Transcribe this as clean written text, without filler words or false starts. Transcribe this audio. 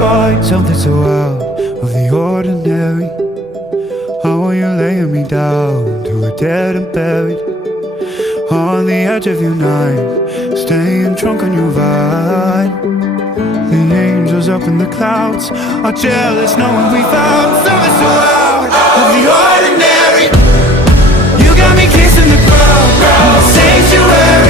find something so out of the ordinary. How are you laying me down to a dead and buried on the edge of your night, staying drunk on your vine. The angels up in the clouds are jealous knowing we found something so out of the ordinary. You got me kissing the ground in the sanctuary.